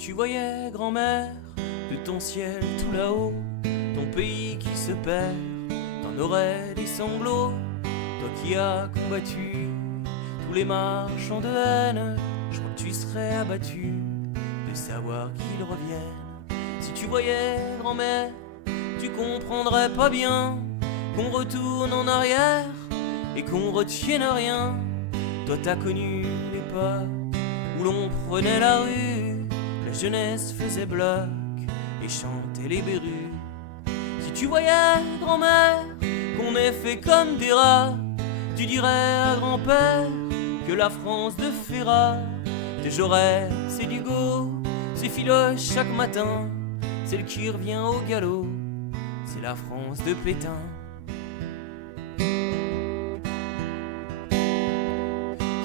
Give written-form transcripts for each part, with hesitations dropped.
tu voyais, grand-mère, de ton ciel tout là-haut, ton pays qui se perd, t'en aurais des sanglots. Toi qui as combattu tous les marchands de haine, je crois que tu serais abattu de savoir qu'ils reviennent. Si tu voyais, grand-mère, tu comprendrais pas bien qu'on retourne en arrière et qu'on retienne rien. Toi t'as connu l'époque où l'on prenait la rue, la jeunesse faisait bloc et chantait les berrues. Si tu voyais, grand-mère, qu'on est fait comme des rats, tu dirais à grand-père que la France de Ferrat, de Jaurès, c'est d'Hugo, c'est Philoche chaque matin, celle qui revient au galop, c'est la France de Pétain.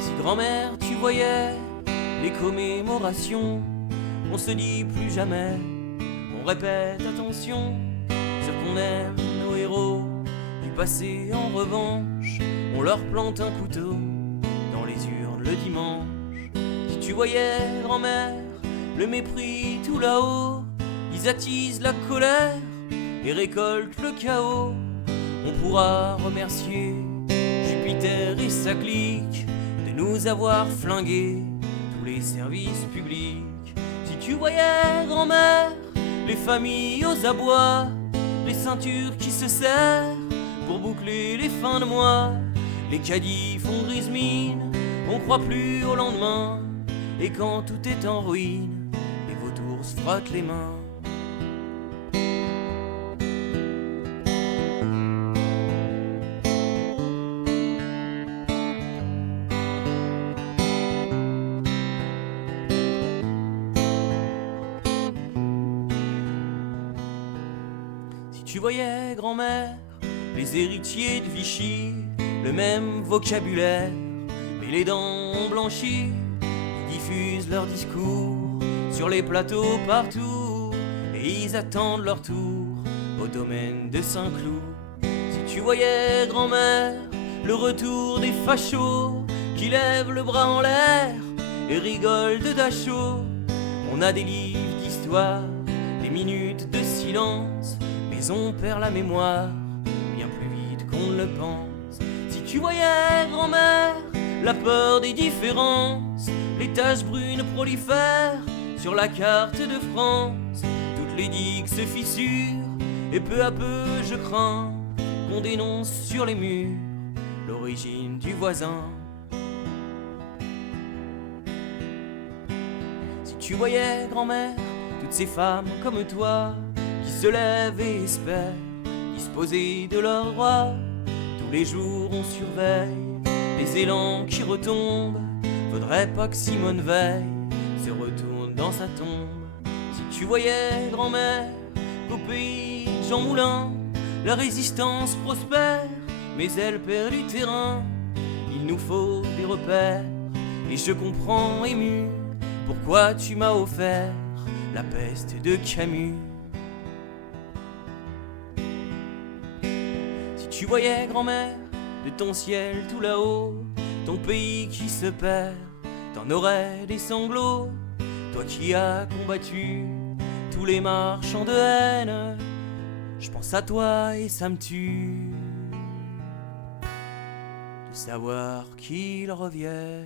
Si grand-mère, tu voyais les commémorations, on se dit plus jamais, on répète attention, sur qu'on aime nos héros du passé en revanche, on leur plante un couteau dans les urnes le dimanche. Si tu voyais, grand-mère, le mépris tout là-haut, ils attisent la colère et récoltent le chaos. On pourra remercier Jupiter et sa clique de nous avoir flingués tous les services publics. Si tu voyais, grand-mère, les familles aux abois, les ceintures qui se serrent pour boucler les fins de mois, les caddies font grise mine, on croit plus au lendemain, et quand tout est en ruine, les vautours se frottent les mains. Si tu voyais, grand-mère, les héritiers de Vichy, le même vocabulaire, mais les dents ont blanchi, ils diffusent leurs discours sur les plateaux partout, et ils attendent leur tour au domaine de Saint-Cloud. Si tu voyais, grand-mère, le retour des fachos qui lèvent le bras en l'air et rigolent de Dachau. On a des livres d'histoire, des minutes de silence, mais on perd la mémoire bien plus vite qu'on ne le pense. Si tu voyais, grand-mère, la peur des différences, les taches brunes prolifèrent sur la carte de France, toutes les digues se fissurent, et peu à peu je crains qu'on dénonce sur les murs l'origine du voisin. Si tu voyais, grand-mère, toutes ces femmes comme toi qui se lèvent et espèrent disposer de leurs droits, tous les jours on surveille les élans qui retombent. Faudrait pas que Simone Veil se retourne dans sa tombe. Si tu voyais, grand-mère, qu'au pays de Jean Moulin la résistance prospère, mais elle perd du terrain, il nous faut des repères. Et je comprends, ému, pourquoi tu m'as offert la peste de Camus. Si tu voyais, grand-mère, de ton ciel tout là-haut, ton pays qui se perd, t'en aurais des sanglots. Toi qui as combattu tous les marchands de haine, je pense à toi et ça me tue de savoir qu'ils reviennent.